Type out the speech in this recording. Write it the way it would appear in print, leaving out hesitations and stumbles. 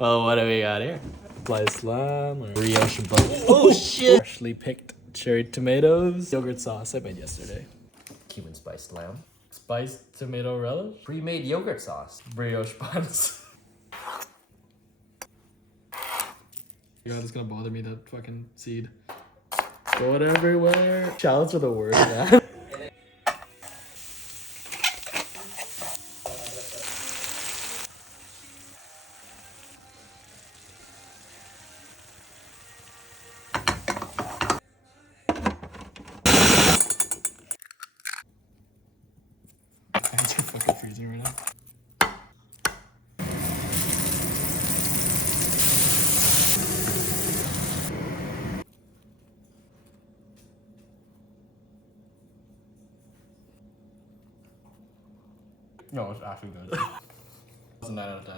Well, what do we got here? Sliced lamb, or brioche buns. Oh shit! Freshly picked cherry tomatoes. Yogurt sauce I made yesterday. Cumin spiced lamb. Spiced tomato relish. Pre-made yogurt sauce. Brioche buns. God, it's gonna bother me, that fucking seed. Going everywhere. Shallots are the worst, man. Hands are fucking freezing right now. No, it's actually good. It's a 9 out of 10.